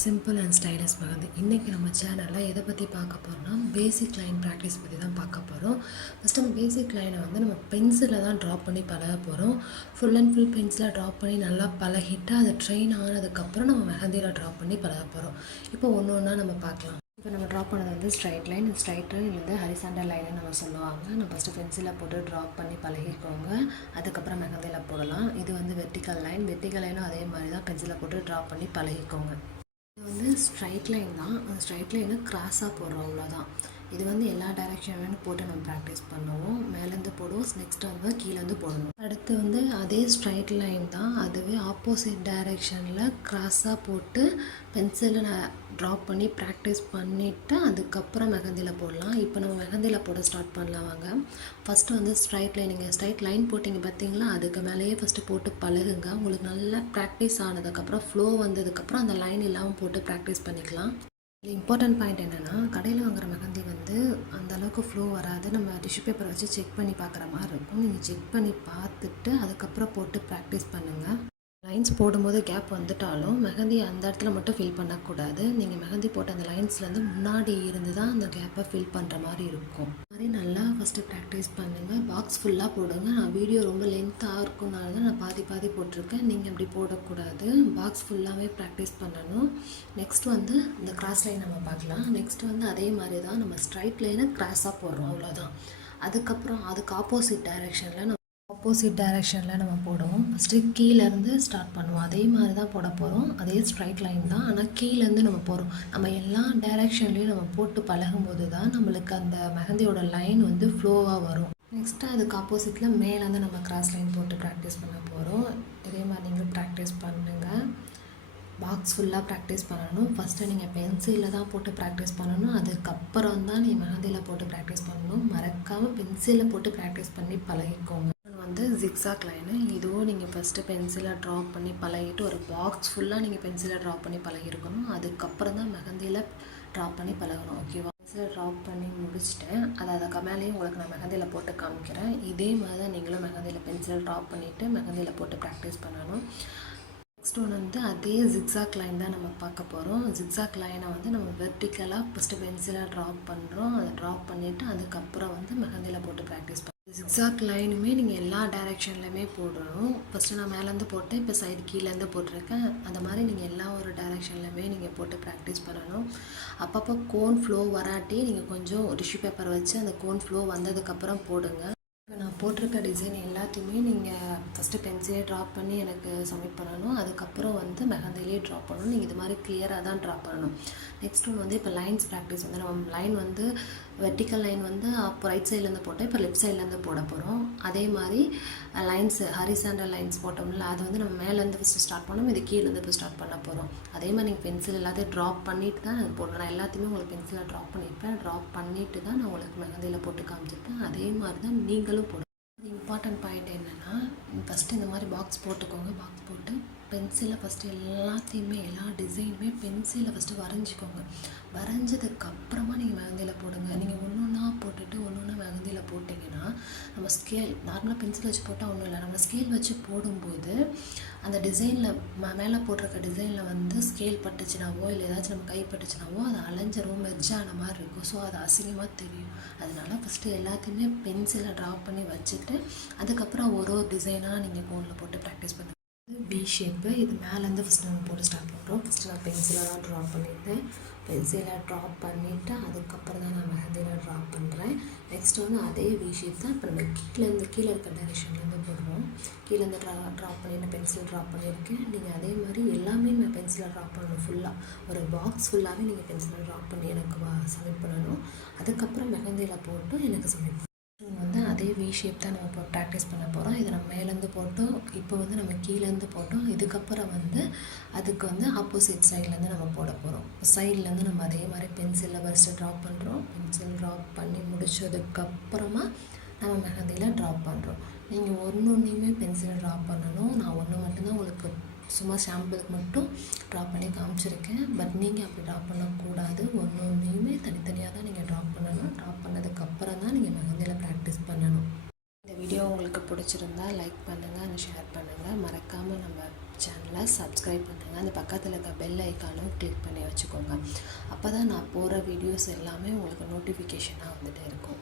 Simple and stylish mehndi. இன்றைக்கி நம்ம சேனலில் எதை பற்றி பார்க்க போகிறோம்னா பேசிக் லைன் ப்ராக்டிஸ் பற்றி தான் பார்க்க போகிறோம். ஃபஸ்ட்டு நம்ம பேசிக் லைனை வந்து நம்ம பென்சிலில் தான் ட்ரா பண்ணி பழக போகிறோம். ஃபுல் அண்ட் ஃபுல் பென்சிலில் ட்ரா பண்ணி நல்லா பழகிட்டு அதை ட்ரெயின் ஆனதுக்கப்புறம் நம்ம மெஹந்தியில் ட்ரா பண்ணி பழக போகிறோம். இப்போ ஒன்று ஒன்றா நம்ம பார்க்கலாம். இப்போ நம்ம ட்ரா பண்ணது வந்து ஸ்ட்ரைட் லைன் வந்து ஹரிசாண்டல் லைன்னு நம்ம சொல்லுவாங்க. நம்ம ஃபஸ்ட்டு பென்சிலில் போட்டு ட்ரா பண்ணி பழகிக்கோங்க. அதுக்கப்புறம் மெஹந்தியில் போடலாம். இது வந்து வெர்டிக்கல் லைனும் அதே மாதிரி தான் பென்சிலில் போட்டு ட்ரா பண்ணி பழகிக்கோங்க. இது வந்து ஸ்ட்ரைட் லைன் தான். அந்த ஸ்ட்ரைட் லைனை கிராஸாக போடுறோம், அவ்வளோதான். இது வந்து எல்லா டைரெக்ஷன்லையும் போட்டு நம்ம ப்ராக்டிஸ் பண்ணுவோம். மேலேருந்து போடுவோம், நெக்ஸ்ட்டு வந்து கீழேருந்து போடணும். அடுத்து வந்து அதே ஸ்ட்ரைட் லைன் தான், அதுவே ஆப்போசிட் டைரெக்ஷனில் கிராஸாக போட்டு பென்சிலில் நான் ட்ரா பண்ணி ப்ராக்டிஸ் பண்ணிவிட்டு அதுக்கப்புறம் மெஹந்தியில் போடலாம். இப்போ நம்ம மெஹந்தியில் போட ஸ்டார்ட் பண்ணலாம் வாங்க. ஃபஸ்ட்டு வந்து ஸ்ட்ரைட் லைன், நீங்கள் ஸ்ட்ரைட் லைன் போட்டிங்க பார்த்தீங்களா, அதுக்கு மேலேயே ஃபஸ்ட்டு போட்டு பழகுங்க. உங்களுக்கு நல்லா ப்ராக்டிஸ் ஆனதுக்கப்புறம் ஃப்ளோ வந்ததுக்கப்புறம் அந்த லைன் இல்லாமல் போட்டு ப்ராக்டிஸ் பண்ணிக்கலாம். இதில் இம்பார்ட்டன்ட் பாயிண்ட் என்னென்னா, கடையில் வாங்குகிற மெஹந்தி வந்து அந்தளவுக்கு ஃப்ளோ வராது. நம்ம டிஷ்யூ பேப்பரை வச்சு செக் பண்ணி பார்க்குற மாதிரி இருக்கும். நீங்கள் செக் பண்ணி பார்த்துட்டு அதுக்கப்புறம் போட்டு ப்ராக்டிஸ் பண்ணுங்கள். லைன்ஸ் போடும்போது கேப் வந்துட்டாலும் மெஹந்தி அந்த இடத்துல மட்டும் ஃபில் பண்ணக்கூடாது. நீங்கள் மெஹந்தி போட்ட அந்த லைன்ஸ்லேருந்து முன்னாடி இருந்து தான் அந்த கேப்பை ஃபில் பண்ணுற மாதிரி இருக்கும். அது மாதிரி நல்லா ஃபஸ்ட்டு ப்ராக்டிஸ் பண்ணுங்கள். பாக்ஸ் ஃபுல்லாக போடுங்க. நான் வீடியோ ரொம்ப லென்த்தாக இருக்கும்னால தான் நான் பாதி போட்டிருக்கேன். நீங்கள் அப்படி போடக்கூடாது. பாக்ஸ் ஃபுல்லாகவே ப்ராக்டிஸ் பண்ணணும். நெக்ஸ்ட் வந்து இந்த கிராஸ் லைன் நம்ம பார்க்கலாம். நெக்ஸ்ட் வந்து அதே மாதிரி தான் நம்ம ஸ்ட்ரைட் லைனை கிராஸாக போடுறோம், அவ்வளோதான். அதுக்கப்புறம் அதுக்கு ஆப்போசிட் டைரெக்ஷனில் நம்ம போடுவோம். ஃபஸ்ட்டு கீழேருந்து ஸ்டார்ட் பண்ணுவோம். அதே மாதிரி தான் போட போகிறோம். அதே ஸ்ட்ரைட் லைன் தான், ஆனால் கீழேருந்து நம்ம போகிறோம். நம்ம எல்லா டைரெக்ஷன்லேயும் நம்ம போட்டு பழகும்போது தான் நம்மளுக்கு அந்த மெஹந்தியோட லைன் வந்து ஃப்ளோவாக வரும். நெக்ஸ்ட்டு அதுக்கு ஆப்போசிட்டில் மேலேருந்து நம்ம கிராஸ் லைன் போட்டு ப்ராக்டிஸ் பண்ண போகிறோம். இதே மாதிரி நீங்கள் ப்ராக்டிஸ் பண்ணுங்கள். பாக்ஸ் ஃபுல்லாக ப்ராக்டிஸ் பண்ணணும். ஃபஸ்ட்டு நீங்கள் பென்சிலில் தான் போட்டு ப்ராக்டிஸ் பண்ணணும். அதுக்கப்புறம் தான் நீங்கள் மெஹந்தியில் போட்டு ப்ராக்டிஸ் பண்ணணும். மறக்காமல் பென்சிலில் போட்டு ப்ராக்டிஸ் பண்ணி பழகிக்கோங்க. வந்து ஜிக்ஸாக் லைனு. இதுவும் நீங்கள் ஃபஸ்ட்டு பென்சிலை ட்ரா பண்ணி பழகிட்டு ஒரு பாக்ஸ் ஃபுல்லாக நீங்கள் பென்சிலை ட்ரா பண்ணி பழகிருக்கணும். அதுக்கப்புறம் தான் மெஹந்தியில் ட்ரா பண்ணி பழகணும், ஓகேவா? பென்சிலை ட்ரா பண்ணி முடிச்சிட்டேன். அதுக்கு மேலேயும் உங்களுக்கு நான் மெஹந்தியில் போட்டு காமிக்கிறேன். இதே மாதிரி தான் நீங்களும் மெஹந்தியில் பென்சிலை ட்ரா பண்ணிவிட்டு மெஹந்தியில் போட்டு ப்ராக்டிஸ் பண்ணணும். நெக்ஸ்ட் ஒன்று வந்து அதே ஜிக்ஸாக் லைன் தான் நம்ம பார்க்க போகிறோம். ஜிக்ஸாக் லைனை வந்து நம்ம வெர்டிக்கலாக ஃபஸ்ட்டு பென்சிலாக ட்ரா பண்ணுறோம். அதை ட்ரா பண்ணிவிட்டு அதுக்கப்புறம் வந்து மெஹந்தியில் போட்டு ப்ராக்டிஸ் பண்ணுறோம். ஜிக்ஸாக் லைனுமே நீங்கள் எல்லா டைரெக்ஷன்லையுமே போடணும். ஃபஸ்ட்டு நான் மேலேருந்து போட்டேன், இப்போ சைடு கீழேருந்து போட்டிருக்கேன். அந்த மாதிரி நீங்கள் எல்லா ஒரு டைரெக்ஷன்லையுமே நீங்கள் போட்டு ப்ராக்டிஸ் பண்ணணும். அப்பப்போ கோன் ஃப்ளோ வராட்டி நீங்கள் கொஞ்சம் டிஷ்யூ பேப்பர் வச்சு அந்த கோன் ஃப்ளோ வந்ததுக்கப்புறம் போடுங்க. இப்போ நான் போட்டிருக்க டிசைன் எல்லாத்தையுமே நீங்கள் ஃபஸ்ட்டு பென்சிலே ட்ரா பண்ணி எனக்கு சப்மிட் பண்ணணும். அதுக்கப்புறம் வந்து மெஹந்திலே ட்ரா பண்ணணும். நீங்கள் இது மாதிரி கிளியராக தான் ட்ரா பண்ணணும். நெக்ஸ்ட் ஒன்று வந்து இப்போ லைன்ஸ் ப்ராக்டிஸ் வந்து நம்ம லைன் வந்து வெர்டிக்கல் லைன் வந்து அப்போ ரைட் சைட்லேருந்து போட்டோம், இப்போ லெஃப்ட் சைட்லேருந்து போட போகிறோம். அதே மாதிரி லைன்ஸ் ஹரிசாண்டல் லைன்ஸ் போட்டோம்ல, அது வந்து நம்ம மேலேருந்து ஃபஸ்ட்டு ஸ்டார்ட் பண்ணோம், இது கீழேருந்து இப்போ ஸ்டார்ட் பண்ண போகிறோம். அதே மாதிரி நீங்கள் பென்சில் எல்லாத்தையும் ட்ரா பண்ணிவிட்டு தான் அது போடணும். நான் எல்லாத்தையுமே உங்களுக்கு பென்சிலில் ட்ரா பண்ணியிருப்பேன். ட்ரா பண்ணிவிட்டு தான் நான் உங்களுக்கு மெஹந்தியில் போட்டு காமிச்சிருப்பேன். அதே மாதிரி தான் நீங்களும் போடணும். இம்பார்ட்டன்ட் பாயிண்ட் என்னென்னா, ஃபஸ்ட்டு இந்த மாதிரி பாக்ஸ் போட்டுக்கோங்க. பாக்ஸ் போட்டு பென்சிலில் ஃபஸ்ட்டு எல்லாத்தையுமே எல்லா டிசைனுமே பென்சிலில் ஃபஸ்ட்டு வரைஞ்சிக்கோங்க. வரைஞ்சதுக்கப்புறமா நீங்கள் மெஹந்தியில் போடுங்க. நீங்கள் ஒன்று ஒன்றா போட்டுட்டு ஒன்று ஒன்றா மெஹந்தியில் போட்டிங்கன்னா நம்ம ஸ்கேல் நார்மலாக பென்சில் வச்சு போட்டால் ஒன்றும் இல்லை. நம்ம ஸ்கேல் வச்சு போடும்போது அந்த டிசைனில் மேலே போட்டிருக்க டிசைனில் வந்து ஸ்கேல் பட்டுச்சுனாவோ இல்லை ஏதாச்சும் நம்ம கை பட்டுச்சுனாவோ அது அலைஞ்சிரும், மெர்ஜான மாதிரி இருக்கும். ஸோ அது அசிங்கமாக தெரியும். அதனால ஃபஸ்ட்டு எல்லாத்தையுமே பென்சிலை ட்ரா பண்ணி வச்சுட்டு அதுக்கப்புறம் ஒரு டிசைனாக நீங்கள் கோனில் போட்டு ப்ராக்டிஸ் பண்ணுங்கள். வி ஷேப்பு, இது மேலேருந்து ஃபஸ்ட்டு நம்ம போட்டு ஸ்டார்ட் பண்ணுறோம். ஃபஸ்ட்டு நான் பென்சிலை தான் ட்ரா பண்ணியிருந்தேன். பென்சிலை ட்ரா பண்ணிவிட்டு அதுக்கப்புறம் தான் நான் மெஹந்தியில் ட்ரா பண்ணுறேன். நெக்ஸ்ட்டு வந்து அதே வி ஷேப் தான் இப்போ நம்ம கீழே இருக்க டைரெக்ஷன்லேருந்து போடுவோம். கீழேருந்து ட்ரா பண்ணி நான் பென்சில் ட்ரா பண்ணியிருக்கேன். நீங்கள் அதே மாதிரி எல்லாமே நான் பென்சிலை ட்ரா பண்ணணும். ஃபுல்லாக ஒரு பாக்ஸ் ஃபுல்லாகவே நீங்கள் பென்சிலை ட்ரா பண்ணி எனக்கு சப்மிட் பண்ணணும். அதுக்கப்புறம் மெஹந்தியில் போட்டு எனக்கு சப்மிட் வந்து அதே வி ஷேப் தான் நம்ம இப்போ ப்ராக்டிஸ் பண்ண போகிறோம். இதை நம்ம மேலேருந்து போட்டோம், இப்போ வந்து நம்ம கீழேருந்து போட்டோம். இதுக்கப்புறம் வந்து அதுக்கு வந்து ஆப்போசிட் சைட்லேருந்து நம்ம போட போகிறோம். சைட்லேருந்து நம்ம அதே மாதிரி பென்சிலில் ஃபஸ்ட்டு ட்ரா பண்ணுறோம். பென்சில் ட்ரா பண்ணி முடிச்சதுக்கப்புறமா நம்ம மெஹந்தியில் ட்ரா பண்ணுறோம். நீங்கள் ஒன்றையுமே பென்சிலில் ட்ரா பண்ணணும். நான் ஒன்று மட்டும்தான் உங்களுக்கு சும்மா சாம்பிளுக்கு மட்டும் ட்ரா பண்ணி காமிச்சிருக்கேன். பட் நீங்கள் அப்படி ட்ரா பண்ணக்கூடாது. ஒன்றையுமே தனித்தனியாக தான் நீங்கள் ட்ரா பண்ணணும். ட்ரா பண்ணதுக்கப்புறம் தான் நீங்கள் மெஹந்தியில் ப்ராக்டிஸ் பண்ணணும். இந்த வீடியோ உங்களுக்கு பிடிச்சிருந்தா லைக் பண்ணுங்கள் அண்ட் ஷேர் பண்ணுங்கள். மறக்காமல் நம்ம சேனலை சப்ஸ்கிரைப் பண்ணுங்கள். அந்த பக்கத்தில் இருக்க பெல் ஐக்கானும் கிளிக் பண்ணி வச்சுக்கோங்க. அப்போ தான் நான் போகிற வீடியோஸ் எல்லாமே உங்களுக்கு நோட்டிஃபிகேஷனாக வந்துகிட்டே இருக்கும்.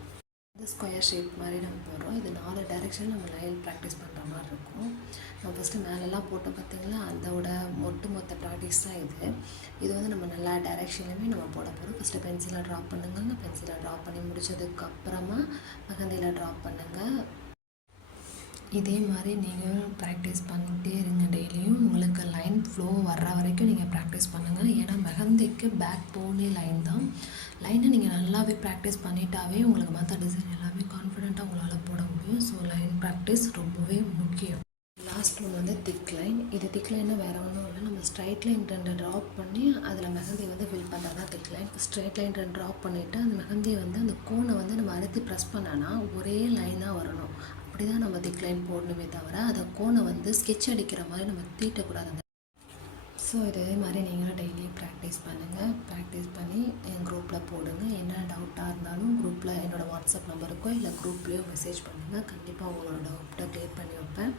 இந்த ஸ்கொயர் ஷேப் மாதிரி நம்ம போடுறோம். இது 4 டைரெக்ஷன் நம்ம லைன் ப்ராக்டிஸ் பண்ணுற மாதிரி இருக்கும். நம்ம ஃபஸ்ட்டு மேலெல்லாம் போட்டு பார்த்திங்கன்னா அதோட மொத்த ப்ராக்டிஸ் தான் இது. இது வந்து நம்ம நல்லா டைரெக்ஷன்லையுமே நம்ம போட போகிறோம். ஃபஸ்ட்டு பென்சிலை ட்ராப் பண்ணுங்க. பென்சிலை ட்ராப் பண்ணி முடிச்சதுக்கப்புறமா மெஹந்தியில் ட்ராப் பண்ணுங்கள். இதே மாதிரி நீங்களும் ப்ராக்டிஸ் பண்ணிகிட்டே இருங்க. டெய்லியும் உங்களுக்கு லைன் ஃப்ளோ வர்ற வரைக்கும் நீங்கள் ப்ராக்டிஸ் பண்ணுங்கள். ஏன்னா மெஹந்திக்கு பேக் போனே லைன் தான். லைனை நீங்கள் நல்லாவே ப்ராக்டிஸ் பண்ணிட்டாவே உங்களுக்கு மற்ற டிசைன் எல்லாமே கான்ஃபிடெண்ட்டாக உங்களால் போட முடியும். ஸோ லைன் ப்ராக்டிஸ் ரொம்பவே முக்கியம். லாஸ்ட் ஒன்று வந்து திக் லைன். இது திக் லைன்னா வேறு ஒன்றும் இல்லை, நம்ம ஸ்ட்ரைட் லைன் 2 ட்ராப் பண்ணி அதில் மெஹந்தி வந்து ஃபில் பண்ணுறது தான் திக் லைன். ஸ்ட்ரைட் லைன் 2 ட்ராப் பண்ணிவிட்டு அந்த மெஹந்தியை வந்து அந்த கோனை வந்து நம்ம அழுத்தி ப்ரெஸ் பண்ணோன்னா ஒரே லைனாக வரணும். அப்படி தான் நம்ம திக் லைன் போடணுமே தவிர அதை கோனை வந்து ஸ்கெட்ச் அடிக்கிற மாதிரி நம்ம தீட்டக்கூடாது. ஸோ இதே மாதிரி நீங்களும் டெய்லி ப்ராக்டிஸ் பண்ணுங்கள். ப்ராக்டிஸ் பண்ணி என் குரூப்பில் போடுங்க. என்ன டவுட்டாக இருந்தாலும் குரூப்பில் என்னோடய வாட்ஸ்அப் நம்பருக்கோ இல்லை குரூப்லேயோ மெசேஜ் பண்ணுங்கள். கண்டிப்பாக உங்களோட டவுட்டை க்ளியர் பண்ணி வைப்பேன்.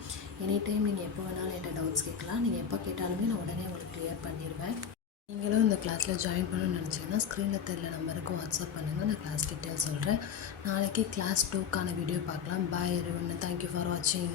எனி டைம் நீங்கள் எப்போ வேணாலும் என்கிட்ட டவுட்ஸ் கேட்கலாம். நீங்கள் எப்போ கேட்டாலுமே நான் உடனே உங்களுக்கு க்ளியர் பண்ணிடுவேன். நீங்களும் இந்த கிளாஸில் ஜாயின் பண்ணணும்னு நினச்சிங்கன்னா ஸ்க்ரீனில் தெரியல நம்பருக்கு வாட்ஸ்அப் பண்ணுங்கள். நான் கிளாஸ் டீட்டெயில் சொல்கிறேன். நாளைக்கு கிளாஸ் 2க்கான வீடியோ பார்க்கலாம். பாய் எவ்ரிவன். தேங்க்யூ ஃபார் வாட்சிங்.